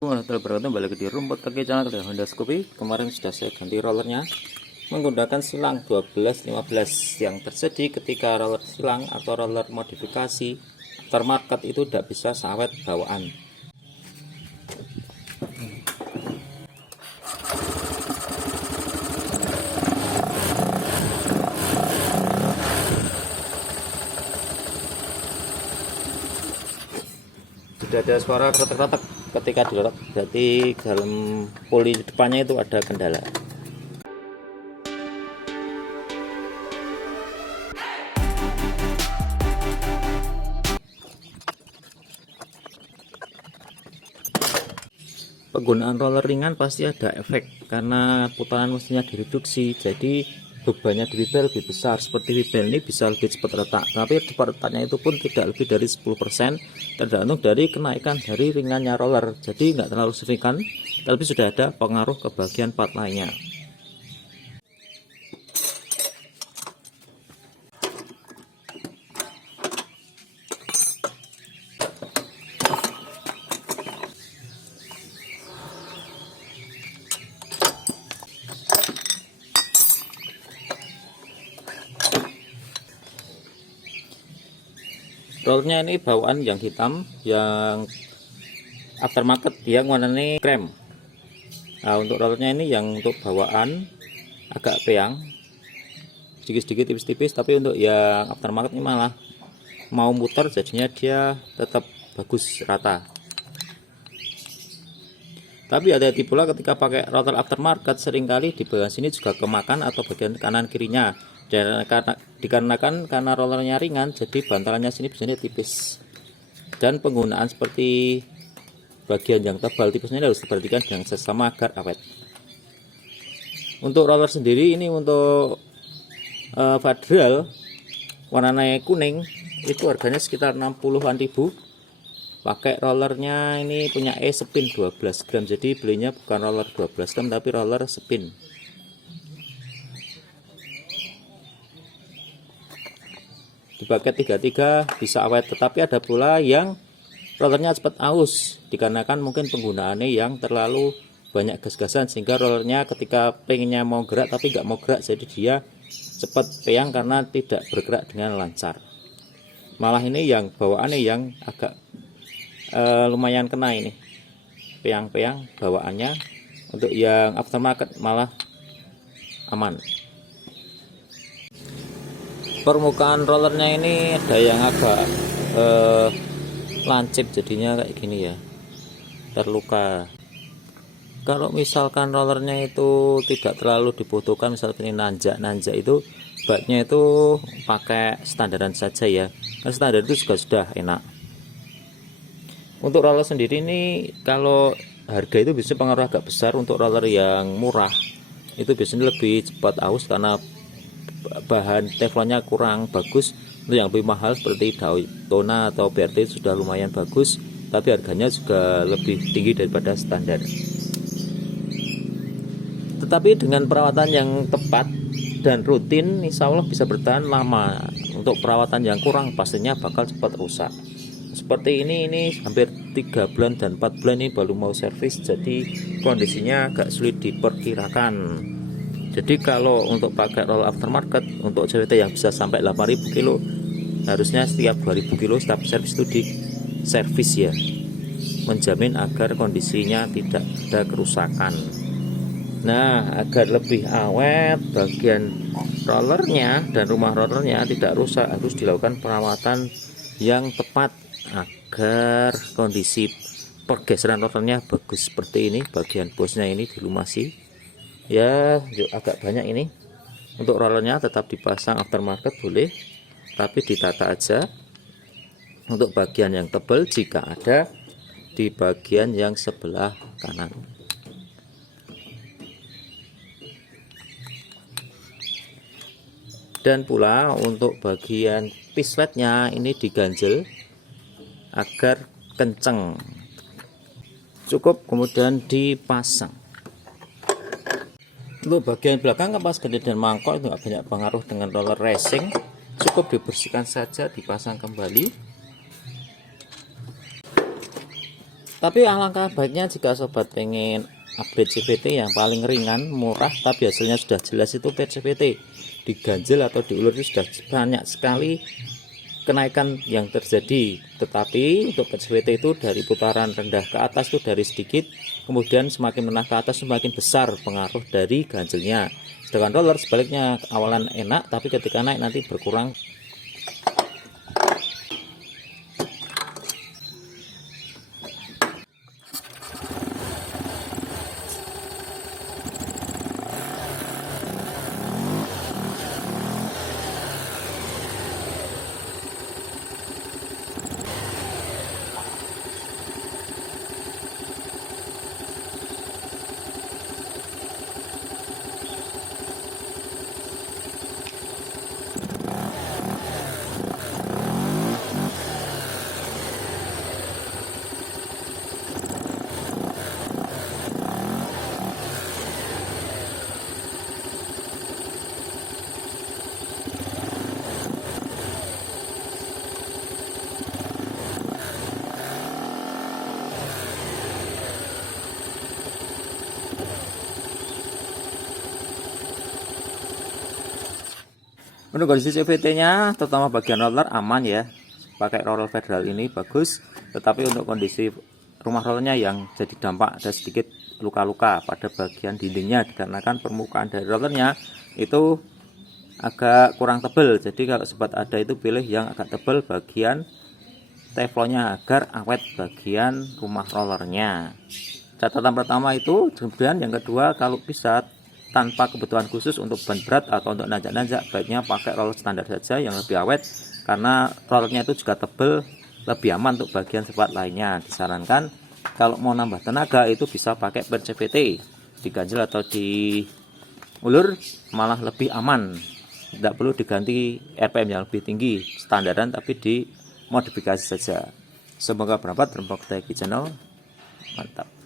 Balik di rumput kaki channel dari Honda Scoopy. Kemarin sudah saya ganti rollernya menggunakan silang 12-15 yang terjadi ketika roller silang atau roller modifikasi aftermarket itu tidak bisa sawet bawaan. Sudah ada suara kretek-kretek ketika dilorot, berarti dalam poli depannya itu ada kendala. Penggunaan roller ringan pasti ada efek karena putaran mesinnya direduksi, jadi bebannya di bibel lebih besar. Seperti bibel ini bisa lebih cepat retak, tapi cepat retaknya itu pun tidak lebih dari 10%, tergantung dari kenaikan dari ringannya roller. Jadi nggak terlalu signifikan, tapi sudah ada pengaruh ke bagian part lainnya. Rollernya ini bawaan yang hitam, yang aftermarket, yang warnanya krem. Nah, untuk rollernya ini yang untuk bawaan agak peyang, sedikit-sedikit tipis-tipis, tapi untuk yang aftermarket ini malah mau muter, jadinya dia tetap bagus rata. Tapi hati-hati pula ketika pakai roller aftermarket, seringkali di bagian sini juga kemakan atau bagian kanan kirinya. Dan dikarenakan karena rollernya ringan, jadi bantalannya sini biasanya tipis. Dan penggunaan seperti bagian yang tebal tipisnya harus diperhatikan dengan sesama agar awet. Untuk roller sendiri ini untuk Federal warnanya kuning, itu harganya sekitar 60-an ribu. Pakai rollernya ini punya spin 12 gram, jadi belinya bukan roller 12 gram tapi roller spin. Di paket 33 bisa awet, tetapi ada pula yang rollernya cepat aus dikarenakan mungkin penggunaannya yang terlalu banyak gas-gasan, sehingga rollernya ketika pengennya mau gerak tapi nggak mau gerak, jadi dia cepat peyang karena tidak bergerak dengan lancar. Malah ini yang bawaannya yang agak lumayan kena ini, peyang-peyang bawaannya. Untuk yang aftermarket malah aman. Permukaan rollernya ini ada yang agak lancip, jadinya kayak gini ya, terluka. Kalau misalkan rollernya itu tidak terlalu dibutuhkan, misalkan ini nanjak itu baknya itu pakai standaran saja ya, kan standar itu juga sudah enak. Untuk roller sendiri ini kalau harga itu bisa pengaruh agak besar. Untuk roller yang murah itu biasanya lebih cepat aus karena bahan teflonnya kurang bagus. Untuk yang lebih mahal seperti Daytona atau BRT sudah lumayan bagus, tapi harganya juga lebih tinggi daripada standar. Tetapi dengan perawatan yang tepat dan rutin, insya Allah bisa bertahan lama. Untuk perawatan yang kurang pastinya bakal cepat rusak. Seperti ini hampir 3 bulan dan 4 bulan ini baru mau servis, jadi kondisinya agak sulit diperkirakan. Jadi kalau untuk pakai roller aftermarket untuk CVT yang bisa sampai 8.000 kilo, harusnya setiap 2.000 kilo setiap servis itu di servis ya, menjamin agar kondisinya tidak ada kerusakan. Nah, agar lebih awet bagian rollernya dan rumah rollernya tidak rusak, harus dilakukan perawatan yang tepat agar kondisi pergeseran rollernya bagus. Seperti ini, bagian bosnya ini dilumasi ya, agak banyak ini. Untuk rollernya tetap dipasang aftermarket boleh, tapi ditata aja. Untuk bagian yang tebal jika ada di bagian yang sebelah kanan. Dan pula untuk bagian pisletnya ini diganjel agar kenceng, cukup kemudian dipasang. Untuk bagian belakang kapas gede dan mangkok itu nggak banyak pengaruh dengan roller racing, cukup dibersihkan saja, dipasang kembali. Tapi alangkah baiknya jika sobat pengen upgrade CVT yang paling ringan, murah, tapi hasilnya sudah jelas, itu CVT diganjel atau diulur itu sudah banyak sekali kenaikan yang terjadi. Tetapi untuk CVT itu dari putaran rendah ke atas itu dari sedikit, kemudian semakin menengah ke atas semakin besar pengaruh dari ganjelnya. Sedangkan roller sebaliknya, awalan enak tapi ketika naik nanti berkurang. Untuk kondisi CVT-nya, terutama bagian roller aman ya, pakai roller federal ini bagus. Tetapi untuk kondisi rumah rollernya yang jadi dampak ada sedikit luka-luka pada bagian dindingnya, dikarenakan permukaan dari rollernya itu agak kurang tebal. Jadi kalau sobat ada itu pilih yang agak tebal bagian teflonnya agar awet bagian rumah rollernya. Catatan pertama itu. Kemudian yang kedua, kalau bisa tanpa kebutuhan khusus untuk ban berat atau untuk nanjak-nanjak, baiknya pakai roller standar saja yang lebih awet, karena rollernya itu juga tebal, lebih aman untuk bagian sepat lainnya. Disarankan kalau mau nambah tenaga itu bisa pakai CVT diganjel atau diulur, malah lebih aman. Tidak perlu diganti RPM yang lebih tinggi standaran, tapi dimodifikasi saja. Semoga bermanfaat. Channel mantap.